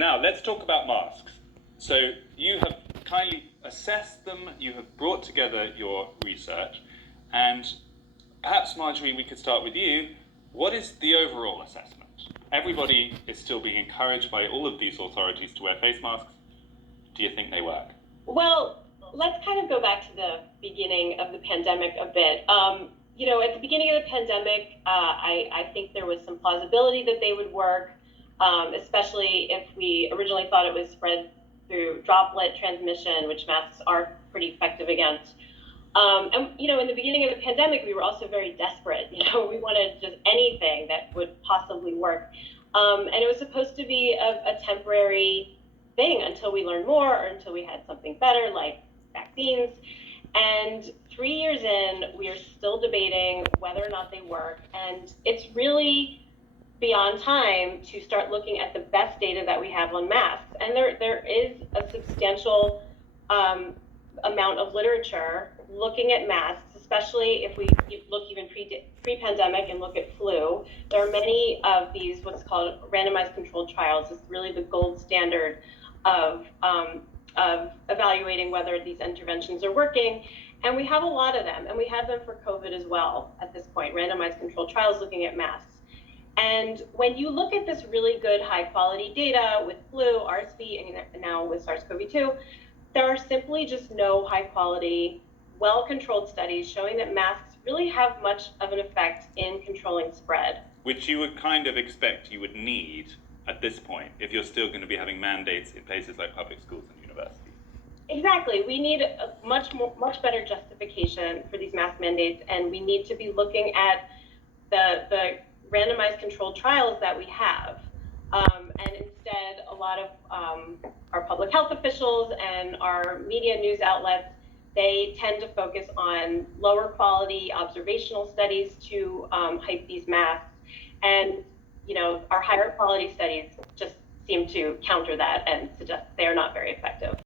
Now, let's talk about masks. So you have kindly assessed them, you have brought together your research, and perhaps, Marjorie, we could start with you. What is the overall assessment? Everybody is still being encouraged by all of these authorities to wear face masks. Do you think they work? Well, let's kind of go back to the beginning of the pandemic a bit. At the beginning of the pandemic, I think there was some plausibility that they would work, especially if we originally thought it was spread through droplet transmission, which masks are pretty effective against. In the beginning of the pandemic, we were also very desperate. We wanted just anything that would possibly work. And it was supposed to be a temporary thing until we learned more or until we had something better like vaccines. And 3 years in, we are still debating whether or not they work. And it's really beyond time to start looking at the best data that we have on masks. And there is a substantial amount of literature looking at masks, especially if we look even pre-pandemic and look at flu. There are many of these what's called randomized controlled trials. It's really the gold standard of evaluating whether these interventions are working. And we have a lot of them, and we have them for COVID as well at this point, randomized controlled trials looking at masks. And when you look at this really good high quality data with flu, RSV, and now with SARS-CoV-2, there are simply just no high quality, well-controlled studies showing that masks really have much of an effect in controlling spread. Which you would kind of expect you would need at this point if you're still going to be having mandates in places like public schools and universities. Exactly. We need a much better justification for these mask mandates, and we need to be looking at the randomized controlled trials that we have. And instead, a lot of our public health officials and our media news outlets, they tend to focus on lower quality observational studies to hype these masks. And our higher quality studies just seem to counter that and suggest they are not very effective.